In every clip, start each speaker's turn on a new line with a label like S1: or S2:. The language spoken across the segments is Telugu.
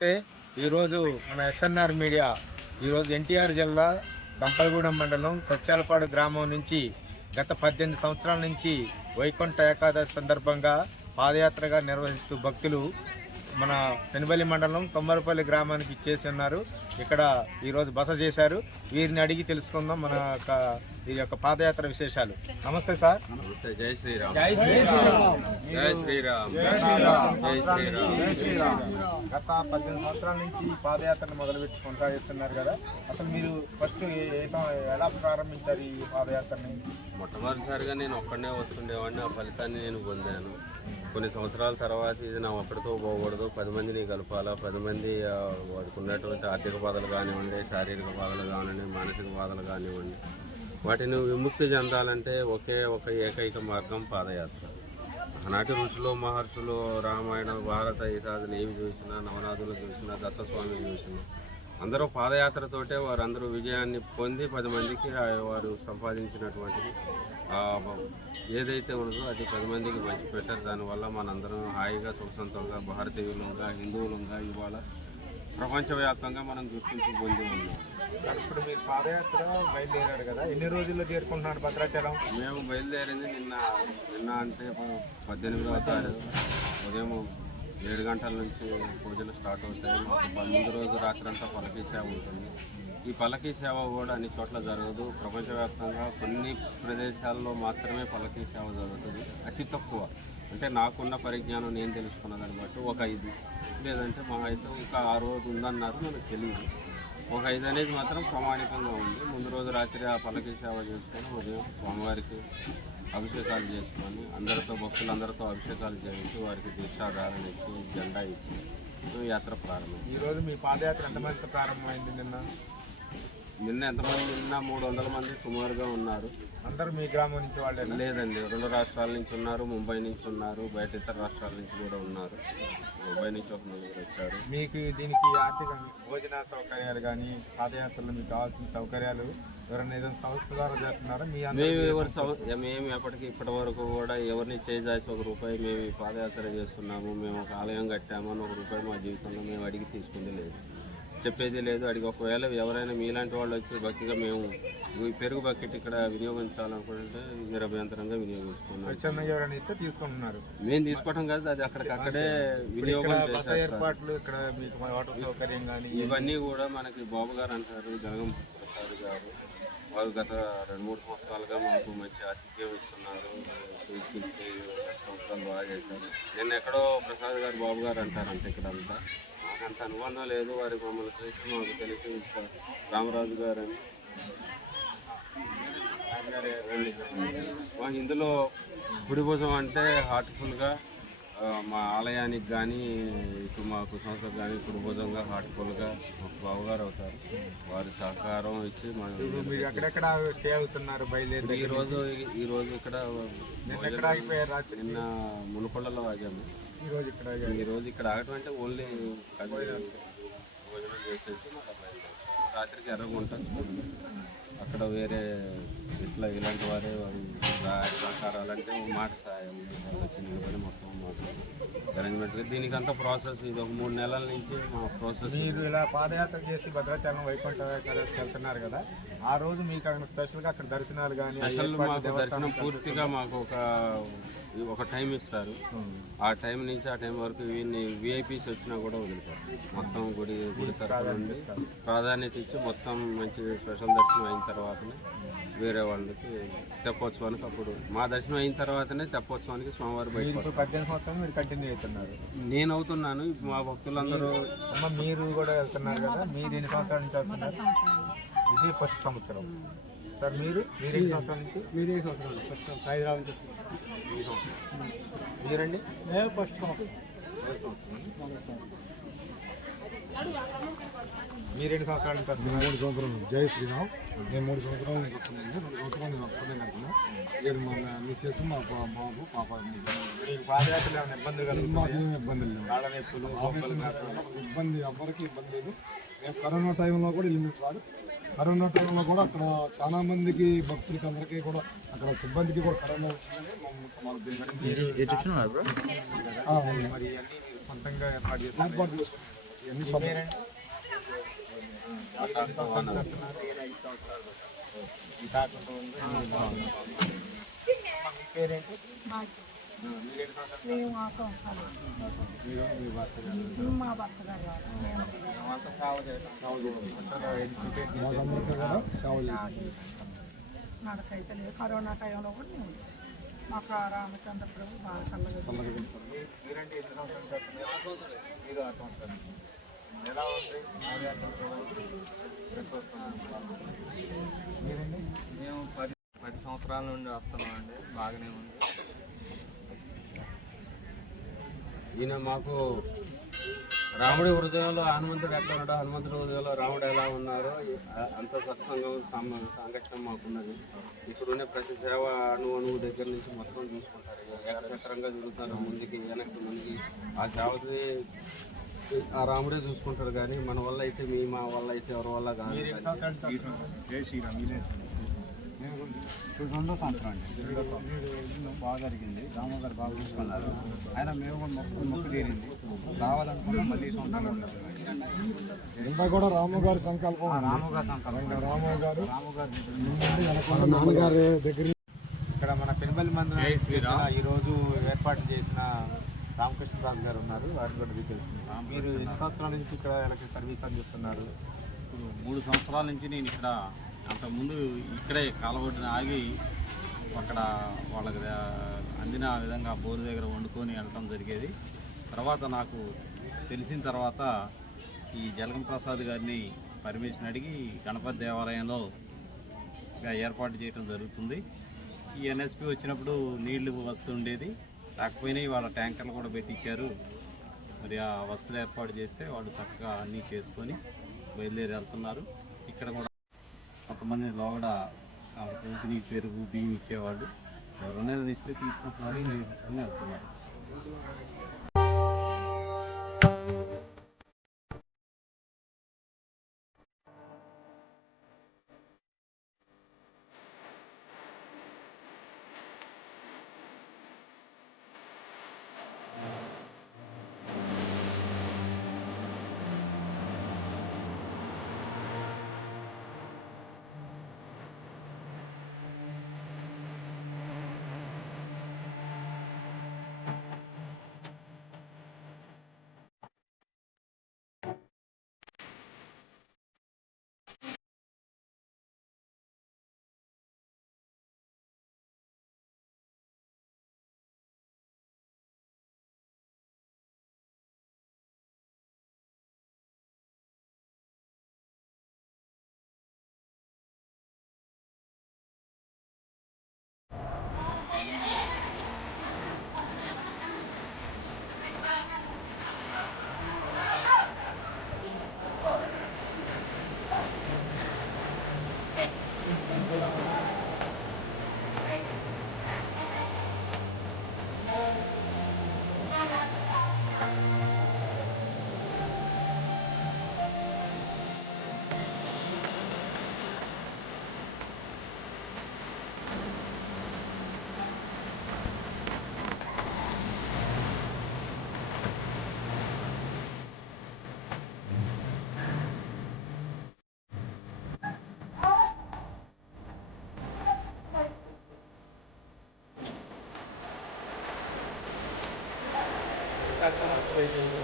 S1: అయితే ఈరోజు మన ఎస్ఎన్ఆర్ మీడియా ఈరోజు ఎన్టీఆర్ జిల్లా దంపలగూడెం మండలం కొచ్చాలపాడు గ్రామం నుంచి గత పద్దెనిమిది సంవత్సరాల నుంచి వైకుంఠ ఏకాదశి సందర్భంగా పాదయాత్రగా నిర్వహిస్తూ భక్తులు మన పెనుబలి మండలం తొమ్మరపల్లి గ్రామానికి చేసి ఉన్నారు. ఇక్కడ ఈరోజు బస చేశారు. వీరిని అడిగి తెలుసుకుందాం మన యొక్క ఈ యొక్క పాదయాత్ర విశేషాలు. నమస్తే సార్.
S2: జై శ్రీరామ్.
S1: జై శ్రీరామ్.
S2: జై శ్రీరామ్.
S1: జై శ్రీరామ్.
S2: జై
S1: గత పద్దెనిమిది సంవత్సరాల నుంచి ఈ పాదయాత్రను మొదలుపెట్టి కొనసాగిస్తున్నారు కదా. అసలు మీరు ఫస్ట్ ఎలా ప్రారంభించారు ఈ పాదయాత్రని?
S2: మొట్టమొదటిసారిగా నేను ఒక్కడనే వస్తుండేవాడిని. ఆ ఫలితాన్ని నేను పొందాను. కొన్ని సంవత్సరాల తర్వాత ఇది నా ఒక్కడితో పోకూడదు. పది మందిని కలపాలా? పది మంది వారికి ఉన్నటువంటి ఆర్థిక బాధలు కానివ్వండి శారీరక బాధలు కానివ్వండి మానసిక బాధలు కానివ్వండి వాటిని విముక్తి చెందాలంటే ఒకే ఒక ఏకైక మార్గం పాదయాత్ర. ఆనాటి ఋషులు మహర్షులు రామాయణ భారత ఈసాదులు ఏవి చూసినా నవనాథులు చూసినా దత్తస్వామి చూసినా అందరూ పాదయాత్రతోటే వారందరూ విజయాన్ని పొంది పది మందికి ఆ వారు సంపాదించినటువంటిది. ఏదైతే ఉన్నదో అది పది మందికి పంచిపెట్టారు దానివల్ల మనందరం హాయిగా సుఖ సంతోషంగా భారతీయులంగా హిందువులంగా ఇవాళ ప్రపంచవ్యాప్తంగా మనం గుర్తింపు పొంది ఉన్నాం.
S1: ఇప్పుడు మీరు పాదయాత్ర బయలుదేరారు కదా. ఎన్ని రోజుల్లో చేరుకుంటున్నారు భద్రాచలం?
S2: మేము బయలుదేరింది నిన్న నిన్న అంటే పద్దెనిమిదవ తారీఖు. ఉదయం ఏడు గంటల నుంచి పూజలు స్టార్ట్ అవుతాయి. మాకు ముందు రోజు రాత్రి అంతా పలకీ సేవ ఉంటుంది. ఈ పలకీ సేవ కూడా అన్ని చోట్ల జరగదు. ప్రపంచవ్యాప్తంగా కొన్ని ప్రదేశాల్లో మాత్రమే పలకీ సేవ జరుగుతుంది. అతి తక్కువ. అంటే నాకున్న పరిజ్ఞానం నేను తెలుసుకున్న దాన్ని బట్టి ఒక ఐదు. లేదంటే మా అయితే ఇంకా ఆ రోజు ఉందన్నారు మనకు తెలియదు ఒక ఐదు అనేది మాత్రం ప్రామాణికంగా ఉంది. ముందు రోజు రాత్రి ఆ పల్లకి సేవ చేసుకొని ఉదయం స్వామివారికి అభిషేకాలు చేసుకొని అందరితో భక్తులందరితో అభిషేకాలు చేయించి వారికి దీక్షాధారణ ఇచ్చి జెండా ఇచ్చి యాత్ర ప్రారంభం.
S1: ఈ రోజు మీ పాదయాత్ర ఎంతమందితో ప్రారంభమైంది నిన్న?
S2: నిన్న ఎంతమంది? నిన్న మూడు వందల మంది సుమారుగా ఉన్నారు.
S1: అందరూ మీ గ్రామం నుంచి వాళ్ళే
S2: లేదండి రెండు రాష్ట్రాల నుంచి ఉన్నారు ముంబై నుంచి ఉన్నారు బయట ఇతర రాష్ట్రాల నుంచి కూడా ఉన్నారు. ముంబై నుంచి ఒక నలుగురు వచ్చారు.
S1: మీకు దీనికి ఆర్థిక భోజన సౌకర్యాలు కానీ పాదయాత్రలో మీకు కావాల్సిన సౌకర్యాలు ఎవరైనా ఏదైనా సంస్థ ద్వారా చేస్తున్నారా? మీ
S2: మేము ఎవరు మేము ఎప్పటికీ ఇప్పటి వరకు కూడా ఎవరిని చేజాసి ఒక రూపాయి మేము పాదయాత్ర చేస్తున్నాము మేము ఒక ఆలయం కట్టాము అని ఒక రూపాయి మా జీవితంలో మేము అడిగి తీసుకుంది లేదు. చెప్పేది లేదు. అడిగి ఒకవేళ ఎవరైనా మీలాంటి వాళ్ళు వచ్చి భక్తిగా మేము ఈ పెరుగు బకెట్ ఇక్కడ వినియోగించాలనుకుంటే నిరభ్యంతరంగా వినియోగించుకున్నాం.
S1: ఇస్తే తీసుకుంటున్నారు.
S2: మేము తీసుకోవడం కాదు అది అక్కడికక్కడే వినియోగం
S1: ఏర్పాట్లు ఇక్కడ మీకు వాటర్ సౌకర్యం కానీ
S2: ఇవన్నీ కూడా మనకి బాబు గారు అంటారు జగన్ ప్రసాద్ గారు. వారు గత రెండు మూడు సంవత్సరాలుగా మాకు మంచి ఆతిథ్యం ఇస్తున్నారు. సంవత్సరాలు బాగా చేశారు. నేను ఎక్కడో ప్రసాద్ గారు బాబు గారు అంటారంట ఇక్కడంతా. నాకంత అనుబంధం లేదు వారి మమ్మల్ని చూసి మాకు తెలిసి రామరాజు గారు అని మాకు ఇందులో గుడి భుజం అంటే హార్ట్ఫుల్గా మా ఆలయానికి కానీ ఇటు మాకు సంస్థ కానీ భుజంగా హార్ట్ఫుల్గా మాకు బావగారు అవుతారు. వారి సహకారం ఇచ్చి మా
S1: మీరు ఎక్కడెక్కడ స్టే అవుతున్నారు బయలుదేరి?
S2: ఈ రోజు ఈ రోజు ఇక్కడ
S1: నిన్న
S2: మునుకొండలో ఆగాము.
S1: ఈ రోజు ఇక్కడ
S2: ఈ రోజు ఇక్కడ ఆగటం అంటే ఓన్లీ భోజనం చేసేసి మళ్ళీ బయలుదేరాం. రాత్రికి ఎర్రగుంట స్కూల్ అక్కడ వేరే ఇట్లా ఇలాంటి వారే సహాయ సహకారాలంటే మాట వచ్చి నిలబడి మొత్తం మాకు అరేంజ్మెంట్ దీనికంతా ప్రాసెస్ ఇది ఒక మూడు నెలల నుంచి మా ప్రాసెస్
S1: మీరు ఇలా పాదయాత్ర చేసి భద్రాచలం వైకుంఠ వెళ్తున్నారు కదా ఆ రోజు మీకు అక్కడ స్పెషల్గా అక్కడ దర్శనాలు కానీ
S2: దర్శనం పూర్తిగా మాకు ఒక ఒక టైం ఇస్తారు. ఆ టైం నుంచి ఆ టైం వరకు వీళ్ళని విఐపీస్ వచ్చినా కూడా వదులుతారు. మొత్తం గుడి గుడి తరఫు నుండి ప్రాధాన్యత ఇచ్చి మొత్తం మంచి స్పెషల్ దర్శనం అయిన తర్వాతనే వేరే వాళ్ళకి తెప్పోత్సవానికి అప్పుడు మా దర్శనం అయిన తర్వాతనే తెప్పోత్సవానికి సోమవారం బయట నేను అవుతున్నాను. మా భక్తులందరూ
S1: అమ్మ మీరు కూడా వెళ్తున్నారు కదా. మీరు ఎన్ని సంవత్సరాల నుంచి వెళ్తున్నారు ఇది ఫస్ట్ సంవత్సరం. సార్ మీరు? మీరు ఎన్ని సంవత్సరాల నుంచి?
S3: మీరే సంవత్సరాలు ఫస్ట్ హైదరాబాద్ నుంచి
S1: మీరండి?
S3: నేను ఫస్ట్ సంవత్సరం.
S1: మీరు ఎన్ని సంవత్సరాల నుంచి వస్తున్నారు
S3: మూడు సంవత్సరాలు జై శ్రీరామ్. నేను మూడు సంవత్సరాల నుంచి వస్తున్నాను రెండు సంవత్సరాలు నేను వస్తున్నాను కనుక నేను మా మిస్సెస్ మా బాబు పాప
S1: మీకు పాదయాత్రలో ఏమైనా ఇబ్బంది కలుగుతుంది
S3: ఇబ్బంది లేదు
S1: కాళ్ళ నొప్పులు
S3: ఇబ్బంది ఎవరికి ఇబ్బంది లేదు. మేము కరోనా టైంలో కూడా వెళ్ళింది సార్ కరోనా టైంలో కూడా అక్కడ చాలా మందికి భక్తులకి అందరికీ కూడా అక్కడ సిబ్బందికి కూడా కరోనా వచ్చిందని
S1: మరి సొంతంగా ఏర్పాటు చేసి
S3: ఏర్పాటు చేసుకున్నాం.
S1: పేరేంటి?
S4: మేము మా సంవత్సరాలు
S1: మా భర్త గారు
S4: నాకైతే లేదు. కరోనా టైంలో కూడా మేము మాకు రామచంద్ర ప్రభు బాగా చల్లగా
S1: ఎలా ఉంది
S5: మేము పది పది సంవత్సరాల నుండి వస్తున్నాం అండి బాగానే ఉంది.
S2: ఈయన మాకు రాముడి హృదయంలో హనుమంతుడు ఎట్లా ఉన్నాడో హనుమంతుడి హృదయంలో రాముడు ఎలా ఉన్నారో అంత సత్సంగం సాంగత్యం మాకున్నది. ఇక్కడ ఉన్న ప్రతి సేవ అణువు అణువు దగ్గర నుంచి మొత్తం చూసుకుంటారు ఏకచక్రంగా తిరుగుతారు ముందుకి వెనక్కి ముందుకి. ఆ సేవని ఆ రాముడే చూసుకుంటారు కానీ మన వల్ల అయితే మీ మా వల్ల అయితే ఎవరి వల్ల కాదు
S1: జై శ్రీరామ్ మీరే
S6: ఇప్పుడు రెండో సంవత్సరం అండి. బాగా జరిగింది. రాము గారు బాగా చూసుకున్నారు. ఆయన మేము కూడా మొక్కు మొక్కు తీరింది. రావాలనుకున్నాం మళ్ళీ సంవత్సరం ఉండదు.
S3: ఇంత కూడా రాము గారి సంకల్పం.
S6: రాము గారు సంకల్పం
S3: రాము గారు
S6: రాము గారు
S3: నాన్నగారి దగ్గర
S1: ఇక్కడ మన పెనుబలి మందిరం ఈ రోజు ఏర్పాటు చేసిన రామకృష్ణరాజు గారు ఉన్నారు. వారిని కూడా తెలుసుకుందాం మీరు ఎన్ని సంవత్సరాల నుంచి ఇక్కడ ఎలక్ట్రిక్ సర్వీస్ అందిస్తున్నారు
S7: ఇప్పుడు మూడు సంవత్సరాల నుంచి నేను ఇక్కడ అంతకుముందు ఇక్కడే కాలగొట్టిన ఆగి అక్కడ వాళ్ళకి అందిన విధంగా బోరు దగ్గర వండుకొని వెళ్ళటం జరిగేది. తర్వాత నాకు తెలిసిన తర్వాత ఈ జలగం ప్రసాద్ గారిని పర్మిషన్ అడిగి గణపతి దేవాలయంలో ఏర్పాటు చేయడం జరుగుతుంది. ఈ ఎన్ఎస్పి వచ్చినప్పుడు నీళ్ళు వస్తుండేది. రాకపోయినా వాళ్ళ ట్యాంకర్లు కూడా పెట్టించారు మరి ఆ వసతులు ఏర్పాటు చేస్తే వాళ్ళు చక్కగా అన్నీ చేసుకొని బయలుదేరి వెళ్తున్నారు. ఇక్కడ కూడా కొంతమంది లోగడ రోజుని పెరుగు బియ్యం ఇచ్చేవాళ్ళు. ఎవరైనా ఇస్తే తీసుకుంటున్నారు తీసుకుని వెళ్తున్నారు
S4: everything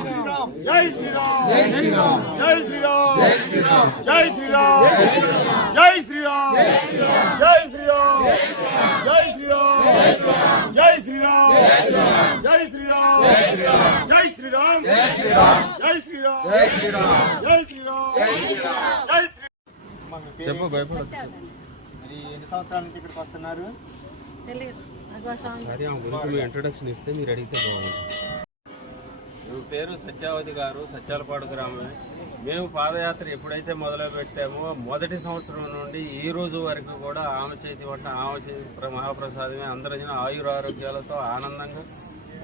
S4: శ్రీరామ్
S3: జై శ్రీరామ్ జై శ్రీరామ్ జై శ్రీరామ్ జై శ్రీరామ్ జై శ్రీరామ్ జై శ్రీరామ్ జై శ్రీరామ్ జై శ్రీరామ్ జై శ్రీరామ్
S8: జై శ్రీరామ్ జై శ్రీరామ్ జై శ్రీరామ్ జై శ్రీరామ్ జై శ్రీరామ్ జై శ్రీరామ్ జై శ్రీరామ్
S2: చెప్పు భయపడదు
S6: మరి ఎన్ని సంవత్సరాల నుంచి ఇక్కడికి వస్తున్నారు
S2: మీరు ఇంట్రొడక్షన్ ఇస్తే మీరు అడిగితే ఈమె పేరు సత్యావతి గారు సత్యాలపాడు గ్రామమే. మేము పాదయాత్ర ఎప్పుడైతే మొదలు పెట్టామో మొదటి సంవత్సరం నుండి ఈ రోజు వరకు కూడా ఆమె చేతి వంట ఆమె చేతి ప్ర- మహాప్రసాదమే. అందరూ ఆయుర ఆరోగ్యాలతో ఆనందంగా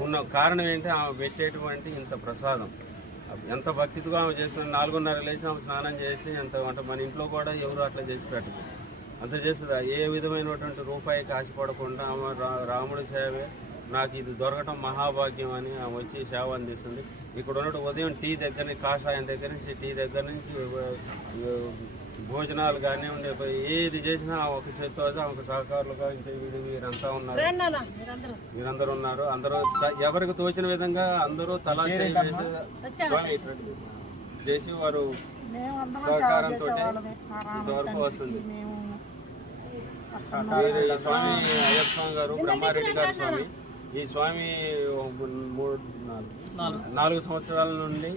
S2: ఉన్న కారణం ఏంటి? ఆమె పెట్టేటువంటి ఇంత ప్రసాదం. ఎంత భక్తితో ఆమె చేసిన నాలుగున్నర లేచి ఆమె స్నానం చేసి ఎంత అంటే మన ఇంట్లో కూడా ఎవరు అట్లా చేసి పెట్టదు అంత చేస్తుందా. ఏ విధమైనటువంటి రూపాయి ఆశపడకుండా ఆమె రా- రాముడి సేవే నాకు ఇది దొరకటం మహాభాగ్యం అని ఆమె వచ్చి సేవ అందిస్తుంది. ఇక్కడ ఉన్నట్టు ఉదయం టీ దగ్గర నుంచి కాషాయం దగ్గర నుంచి టీ దగ్గర నుంచి భోజనాలు కానివ్వండి ఏది చేసినా ఆమె ఒక చేతితో ఆమెకు సహకారులుగా వీడు వీరంతా ఉన్నారు. మీరందరూ. ఉన్నారు. అందరూ ఎవరికి తోచిన విధంగా అందరూ తలా చేసి వారు సహకారంతో ఇంతవరకు వస్తుంది. స్వామి అయ్యప్ప స్వామి గారు బ్రహ్మారెడ్డి గారు స్వామి. ఈ స్వామి మూడు నాలుగు నాలుగు. సంవత్సరాల నుండి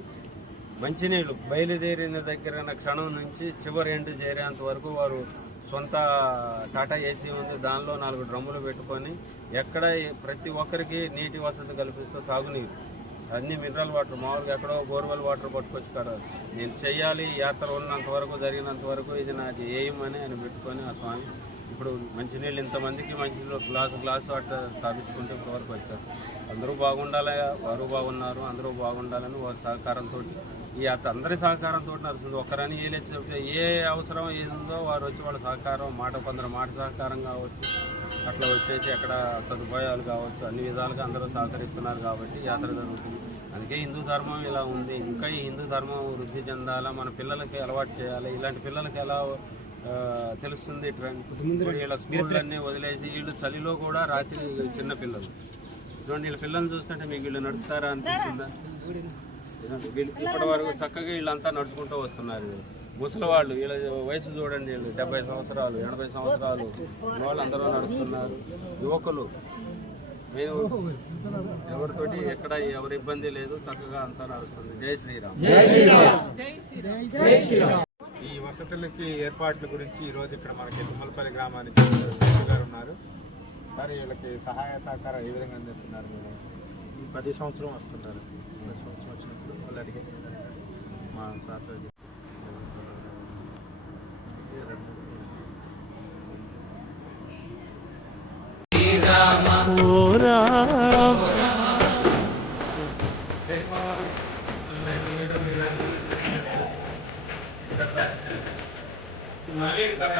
S2: మంచినీళ్ళు బయలుదేరిన దగ్గర క్షణం నుంచి చివరి ఎండు చేరేంత వరకు వారు సొంత టాటా ఏసీ ఉంది. దానిలో నాలుగు డ్రమ్ములు పెట్టుకొని ఎక్కడ ప్రతి ఒక్కరికి నీటి వసతి కల్పిస్తూ తాగునీరు. అన్ని మినరల్ వాటర్ మామూలుగా ఎక్కడో బోర్వెల్ వాటర్ పట్టుకొచ్చి కాదు నేను చెయ్యాలి ఈ యాత్ర ఉన్నంత వరకు జరిగినంత వరకు ఇది నాకు ఏం అని ఆయన పెట్టుకొని ఆ స్వామి ఇప్పుడు మంచినీళ్ళు ఇంతమందికి మంచినీళ్ళు గ్లాసు గ్లాసు అట్లా స్థాపించుకుంటే ఇప్పటివరకు వచ్చారు. అందరూ బాగుండాలి వారు బాగున్నారు అందరూ బాగుండాలని వారి సహకారంతో ఈ అందరి సహకారంతో నడుస్తుంది. ఒక్కరని ఏ ఏ అవసరం ఏది వారు వచ్చి వాళ్ళ సహకారం మాట కొందరు మాట సహకారం కావచ్చు అట్లా వచ్చేసి అక్కడ సదుపాయాలు కావచ్చు అన్ని విధాలుగా అందరూ సహకరిస్తున్నారు కాబట్టి యాత్ర జరుగుతుంది. అందుకే హిందూ ధర్మం ఇలా ఉంది. ఇంకా ఈ హిందూ ధర్మం వృద్ధి చెందాలా మన పిల్లలకి అలవాటు చేయాలి ఇలాంటి పిల్లలకి ఎలా తెలుస్తుంది వీళ్ళ స్కూళ్ళన్నీ వదిలేసి వీళ్ళు చలిలో కూడా రాత్రి చిన్న పిల్లలు. చూడండి వీళ్ళ పిల్లల్ని చూస్తుంటే మీకు వీళ్ళు నడుస్తారా అనిపిస్తుందా? వీళ్ళు ఇప్పటి వరకు చక్కగా వీళ్ళంతా నడుచుకుంటూ వస్తున్నారు ముసలి వాళ్ళు వీళ్ళ వయసు చూడండి వీళ్ళు డెబ్బై సంవత్సరాలు ఎనభై సంవత్సరాలు వాళ్ళు అందరూ నడుస్తున్నారు. యువకులు మేము ఎవరితోటి ఎక్కడ ఎవరి ఇబ్బంది లేదు చక్కగా అంతా నడుస్తుంది. జై శ్రీరామ్.
S1: వసతులకి ఏర్పాట్ల గురించి ఈ రోజు ఇక్కడ మనకి తుమ్మలపల్లి గ్రామానికి గారు ఉన్నారు. సార్ వీళ్ళకి సహాయ సహకారం ఏ విధంగా అందిస్తున్నారు మీరు?
S6: ఈ పది సంవత్సరం వస్తుంటారు పది సంవత్సరం వచ్చినప్పుడు వాళ్ళు అడిగే మా げ
S1: るため。